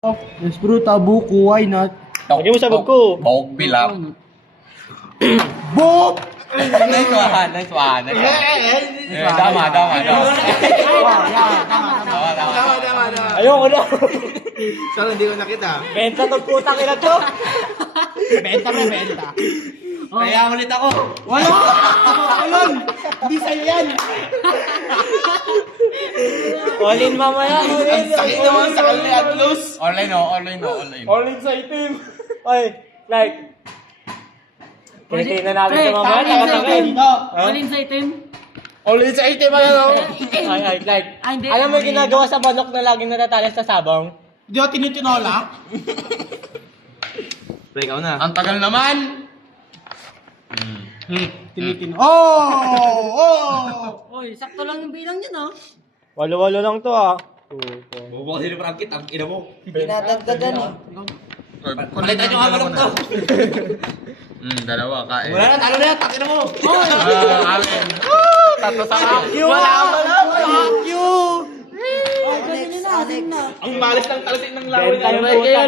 Yes bro, tabuko, why not? Lagyan mo sa bag ko. Bog bilap. Bok! Nice one, nice one. Tama. Ayoko na. Sana hindi ko nakita. Benta to putang ina to. Benta. Kaya ulit ako. Wala! Ayun! Hindi sa'yo yan! All in mamaya. Sakit naman sa kanya at loose! Online. All in sa itim. Oy, like. Pwede na natin sa mamaya. Tagal-tagal. All in sa itim. All in sa itim, ano? Ay, like. Ah, hindi. Alam mo yung ginagawa sa manok na laging natatalas sa sabong? Di ako tinitinola? Pre, ikaw na. Ang tagal naman. Tinitin. Oh! Oy, sakto lang yung bilang niya, no? Walo-walo lang to ah. Bubukasin yung prangkit, ang ina mo. Pinatagdagan eh. Palitan yung hamalok to. Dalawa, kain. Wala na, talo na yan. Takin mo. Amin. Tatlo sa Wala. Fuck you. Ay, ganyan na, asin na. Ang malas ng talasin ng Benta yung puta.